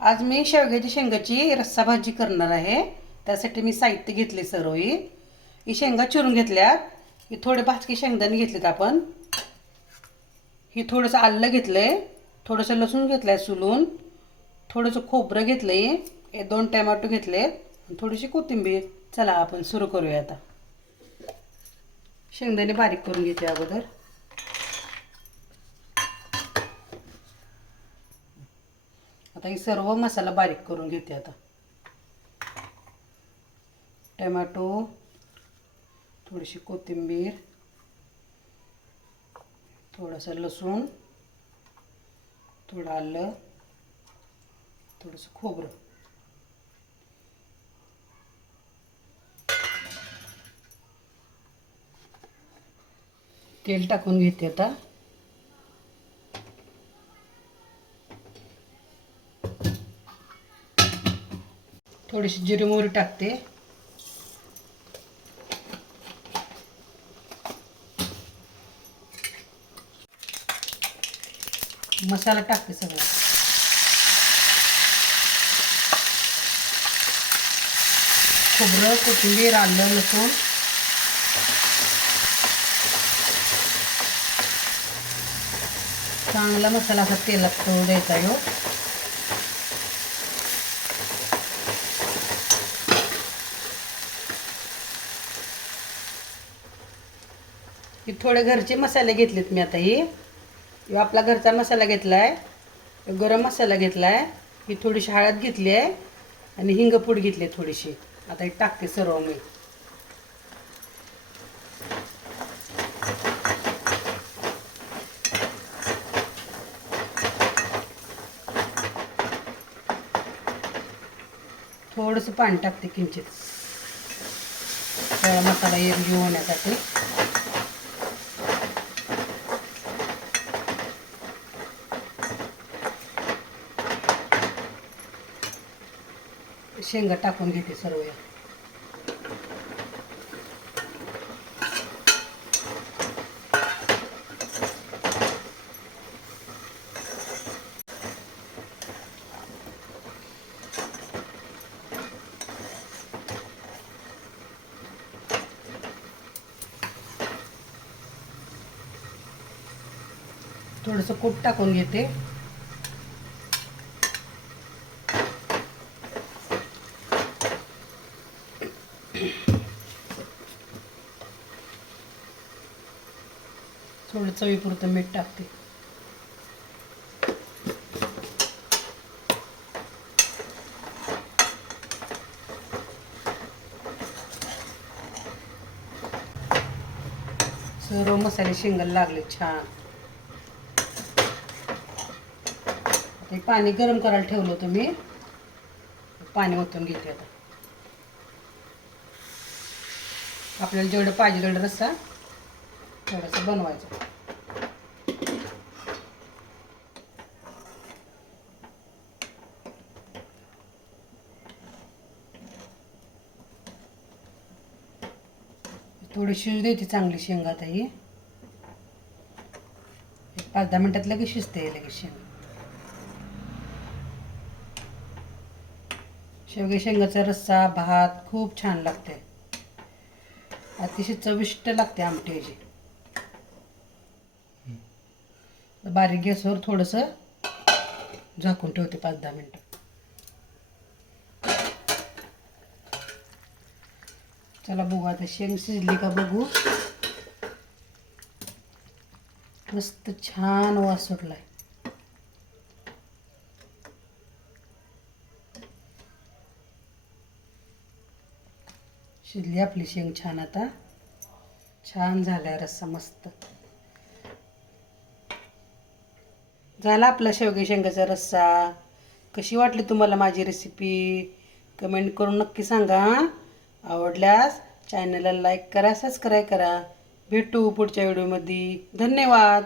आज मी शेवग्याची शेंगाची रस्सा भाजी करणार आहे. त्यासाठी मी साहित्य घेतले सर्व. ही शेंगा चिरून घेतल्यात. ही थोडे भाजकी शेंगदाणे घेतलेत आपण. ही थोडंसं आलं घेतलंय, थोडंसं लसूण घेतलंय सुलून, थोडंसं खोबरं घेतलंय, हे 2 टोमॅटो घेतलेत आणि थोडीशी कोथिंबीर. चला आपण सुरू करूया आता. शेंगदाणे बारीक करून घेते अगोदर. आता ही सर्व मसाला बारीक करून घेते आता. टोमॅटो, थोडीशी कोथिंबीर, थोडंसं लसूण, थोडं आलं, थोडंसं खोबरं. तेल टाकून घेते आता. थोडीशी जिरी मोहरी टाकते. मसाला टाकते सगळा. खोबरं, कोथिंबीर, आलं, लसूण. चांगला मसाला असा तेलात तळू द्यायचा आहे. हे थोडे घरचे मसाले घेतलेत मी आता. ही आपला घरचा मसाला घेतलाय, गरम मसाला घेतलाय, ही थोडीशी हळद घेतली आहे आणि हिंगपूड घेतली थोडीशी. आता हे टाकते सर्व मी. थोडंसं पाणी टाकते किंचित, सगळा मसाला एरवी होण्यासाठी. शेंगा टाकून घेते सर्व. थोडंसं कूट टाकून घेते. थोडं चवीपुरतं मीठ टाकते. सर्व मसाले शेंगाला लागले छान. ते पाणी गरम करायला ठेवलं होतं मी. पाणी ओतून घेते आता. आपल्याला जेवढं पाहिजे तेवढं रस्सा थोडासा बनवायचा. थोडी शिजू द्यायची चांगली शेंगा. आता ही 5-10 मिनिटात लगेच शिजते. लगेच शेवगे शेंगाचा रस्सा भात खूप छान लागते. अतिशय चविष्ट लागते आमटी याची. बारीक गॅसवर थोडंसं झाकून ठेवते 5-10 मिनिटं. चला बघू आता शेंग शिजली का बघू. मस्त छान वास सुटलाय. शिजली आपली शेंग छान. आता छान झालाय रस्सा मस्त. झाला आपला शेवगे शेंगाचा रस्सा. कशी वाटली तुम्हाला माझी रेसिपी कमेंट करून नक्की सांगा. आवडल्यास चॅनलला लाईक करा, सबस्क्राईब करा. भेटू पुढच्या व्हिडिओमध्ये. धन्यवाद.